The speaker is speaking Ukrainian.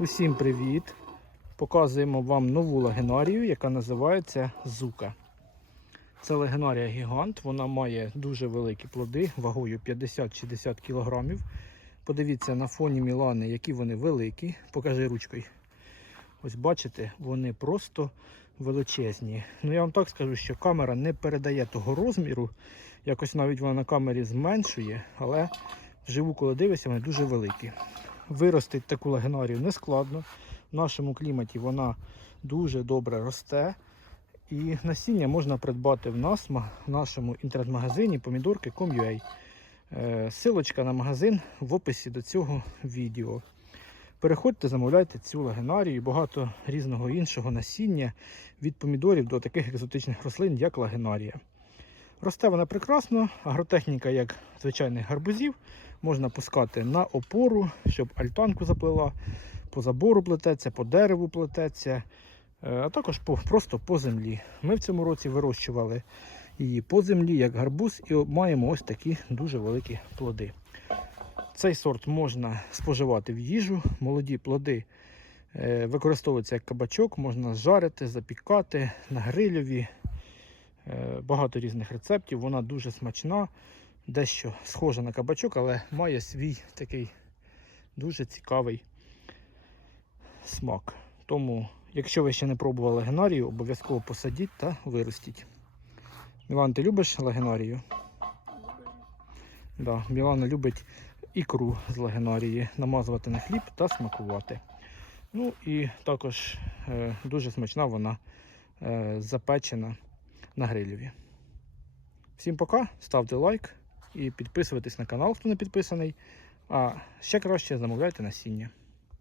Усім привіт! Показуємо вам нову легенарію, яка називається Зука. Це легенарія гігант, вона має дуже великі плоди вагою 50-60 кг. Подивіться на фоні Мілани, які вони великі. Покажи ручкою. Ось бачите, вони просто величезні. Ну я вам так скажу, що камера не передає того розміру. Якось навіть вона на камері зменшує, але вживу, коли дивишся, вони дуже великі. Виростити таку легенарію не складно. В нашому кліматі вона дуже добре росте. І насіння можна придбати в нас в нашому інтернет-магазині помідорки.com.ua. Е, Силочка на магазин в описі до цього відео. Переходьте, замовляйте цю легенарію і багато різного іншого насіння від помідорів до таких екзотичних рослин, як лагенарія. Росте вона прекрасно, агротехніка, як звичайних гарбузів, можна пускати на опору, щоб альтанку заплила, по забору плететься, по дереву плететься, е, а також по, просто по землі. Ми в цьому році вирощували її по землі, як гарбуз, і маємо ось такі дуже великі плоди. Цей сорт можна споживати в їжу, молоді плоди е, використовуються як кабачок, можна жарити, запікати на грильові. Е, Багато різних рецептів, вона дуже смачна, дещо схожа на кабачок, але має свій такий дуже цікавий смак. Тому, якщо ви ще не пробували генарію, обов'язково посадіть та виростіть. Мілан, ти любиш лагенарію? Да, Мілана любить ікру з лагенарії намазувати на хліб та смакувати. Ну і також е, дуже смачна вона е, запечена на грилеві. Всім пока, ставте лайк і підписуйтесь на канал, хто не підписаний. А ще краще замовляйте насіння.